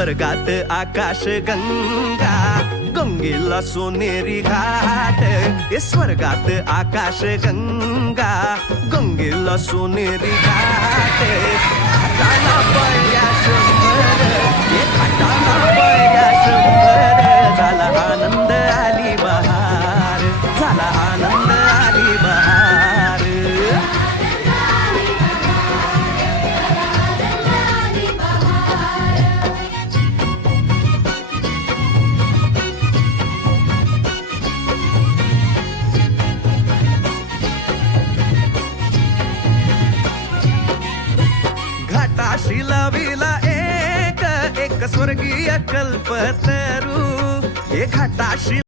स्वर्गात आकाश गंगा, गंगेला सोनेरी घाट. स्वर्गात आकाश गंगा, गंगेला सोनेरी घाट. घाटाला पळल्या शंभर, घाटाला पळल्या शंभर. झाला आनंद आली बहार, झाला आनंद आली बहार. घाटाशी लाविला एक स्वर्गीय कल्पतरू. हे घाटाशी